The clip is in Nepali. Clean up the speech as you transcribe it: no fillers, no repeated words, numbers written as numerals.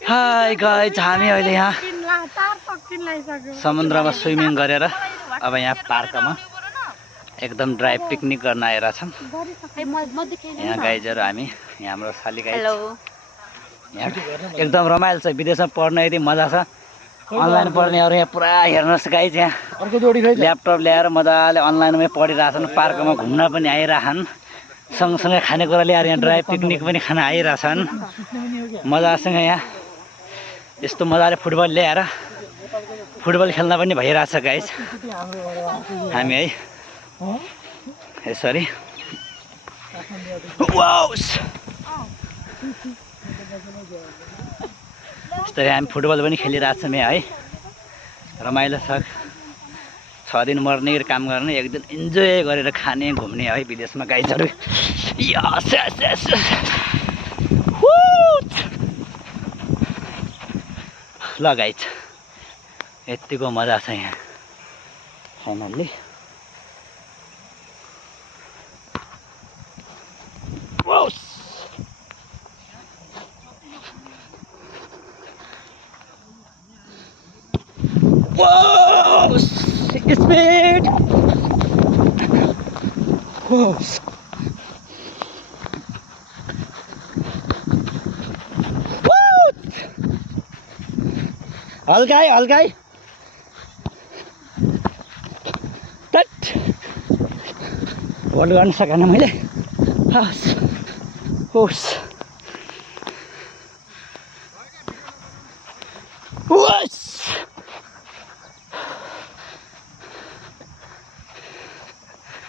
हाय गाइज, हामी अहिले यहाँ समुद्रमा स्विमिङ गरेर अब यहाँ पार्कमा एकदम ड्राई पिकनिक गर्न आएर छौँ। यहाँ गाइजहरू हामी यहाँ हाम्रो साली गाइज यहाँ एकदम रमाइलो छ। विदेशमा पढ्न यति मजा छ। अनलाइन पढ्नेहरू यहाँ पुरा हेर्नुहोस् गाइज, यहाँ ल्यापटप ल्याएर मजाले अनलाइनमै पढिरहेछन्। पार्कमा घुम्न पनि आइरहेछन्। सँगसँगै खानेकुरा ल्याएर यहाँ ड्राई पिकनिक पनि खान आइरहेछन्। मजासँग यहाँ यस्तो मजाले फुटबल ल्याएर फुटबल खेल्न पनि भइरहेछ गाइज। हामी है यसरी यस्तरी हामी फुटबल पनि खेलिरहेछौँ यहाँ है। रमाइलो छ। 6 दिन मर्ने काम गर्ने, 1 दिन इन्जोय गरेर खाने घुम्ने है विदेशमा गाइजहरू। ल गाइज, यतिको मजा छ यहाँ फाइनल्ली। Whoa! Speed! Whoa! हल्काई हल्काई तट होल्ड गर्न सकेन मैले। होस्